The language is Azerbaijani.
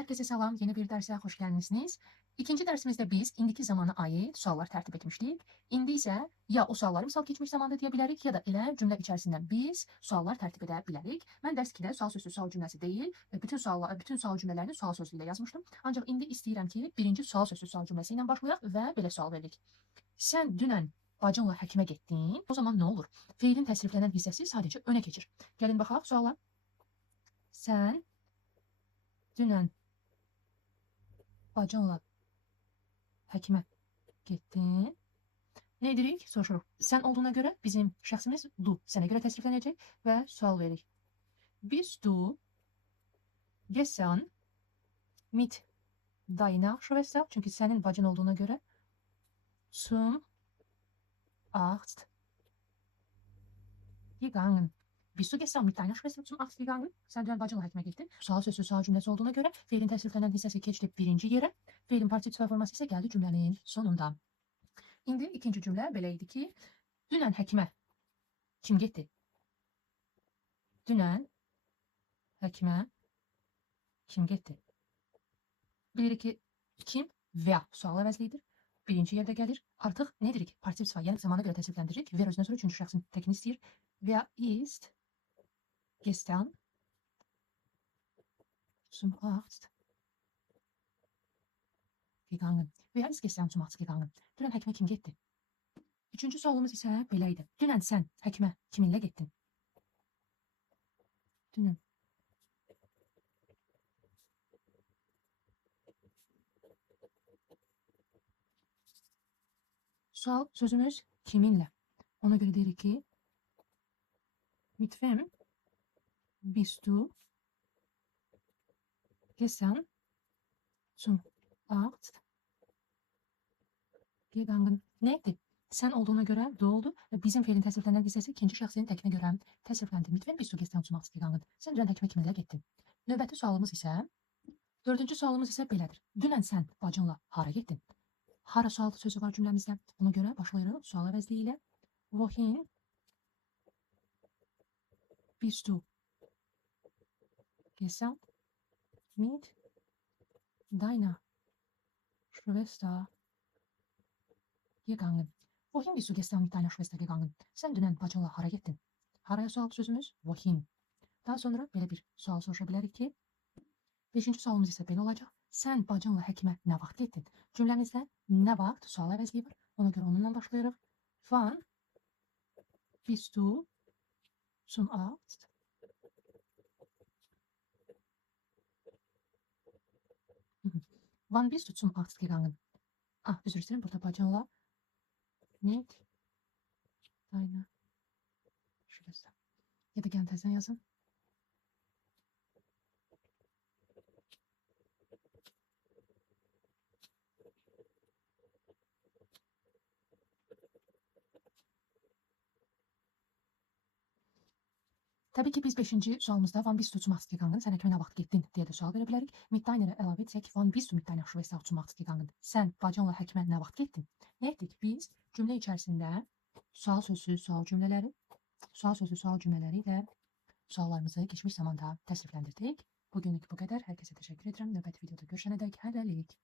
Herkese salam, yeni bir derse hoş geldiniz. İkinci dersimizde biz indiki zamana ait suallar tertip etmiştik. İndi isə ya o sualları misal keçmiş zamanda deyə bilərik, ya da elə cümlə içərisindən biz suallar tərtib edə bilərik. Mən dərs 2-də sual sözü, sual cümləsi deyil, bütün sual cümlələrini sual sözü ilə yazmışdım. Ancaq indi istəyirəm ki, birinci sual sözü, sual cümləsi ilə başlayaq və belə sual veririk. Sən dünən bacınla həkimə getdin, o zaman nə olur? Feilin təsriflənən hissəsi sadəcə önə keçir. Gəlin baxaq suala. Sən dünən bacınla həkimə getdin. Ne edirik? Soruşuruq. Sən olduğuna görə bizim şəxsimiz du sənə görə təsriflənəcək və sual veririk. Bist du gestern mit deiner Schwester? Çünki sənin bacın olduğuna görə zum Arzt gegangen. Bist du gestern mit deiner Schwester zum Arzt gegangen? Sən dünən bacınla həkimə getdin. Sual sözü, sual cümləsi olduğuna görə feilin təsriflənən hissəsi keçdi birinci yerə, feilin partikul forması isə gəldi cümlənin sonunda. İndi ikinci cümlə belə idi ki, dünən həkimə kim getdi? Dünən həkimə kim getdi? Bilirik ki, kim və sual əvəzliyidir. Birinci yerdə gəlir. Artıq nə edirik? Partikul var, yəni zamana görə təsrifləndiririk. Ver özünə sonra üçüncü şəxsin təkini istəyir. Wer ist gestern zum Arzt gegangen? Wer ist gestern zum Arzt gegangen? Dünən həkimə kim getdi? Üçüncü sualımız isə belə idi. Dünən sən həkimə kiminlə getdin? Dünən. Sual sözümüz kiminlə? Ona görə deyirik ki, mit wem bist du gestern zum Arzt gegangen? Neydi? Sən olduğuna görə du oldu və bizim feilin təsriflənən hissəsi ikinci şəxsin təkinə görə təsrifləndi. Mit wem bist du gestern zum Arzt gegangen? Sən dünən həkimə kiminlə getdin? Növbəti sualımız isə, dördüncü sualımız isə belədir. Dünən sən bacınla hara getdin? Hara sual sözü var cümləmizdə. Ona görə başlayırıq sual əvəzliyi ilə. Wohin bist du gestern mit deiner Schwester gegangen? Wohin bist du gestern mit deiner Schwester gegangen? Sən dünən bacınla hara getdin? Haraya sual sözümüz wohin. Daha sonra belə bir sual soruşa bilərik ki, beşinci sualımız isə belə olacaq. Sən bacınla həkimə nə vaxt getdin? Cümləmizdə nə vaxt sual əvəzliyi var. Ona görə onunla başlayırıq. Wann bist du zum Arzt Wann bist du zum Arzt gegangen? Özür dilerim, burada bacınla mit deiner Schwester. Ya da gəlin təzədən yazın. Təbii ki, biz 5-ci sualımızda Wann bist du zum Arzt gegangen? Sən həkimə nə vaxt getdin deyə də sual verə bilərik. Mit deiner əlavə etsək, Wann bist du mit deiner Schwester zum Arzt gegangen? Sən bacınla həkimə nə vaxt getdin? Nə etdik? Biz cümlə içərisində sual sözü, sual cümlələri, sual sözü, sual cümlələri ilə suallarımızı keçmiş zamanda təsrifləndirdik. Bugünlük bu qədər. Hər kəsə təşəkkür edirəm. Növbəti videoda görüşənədək hələlik.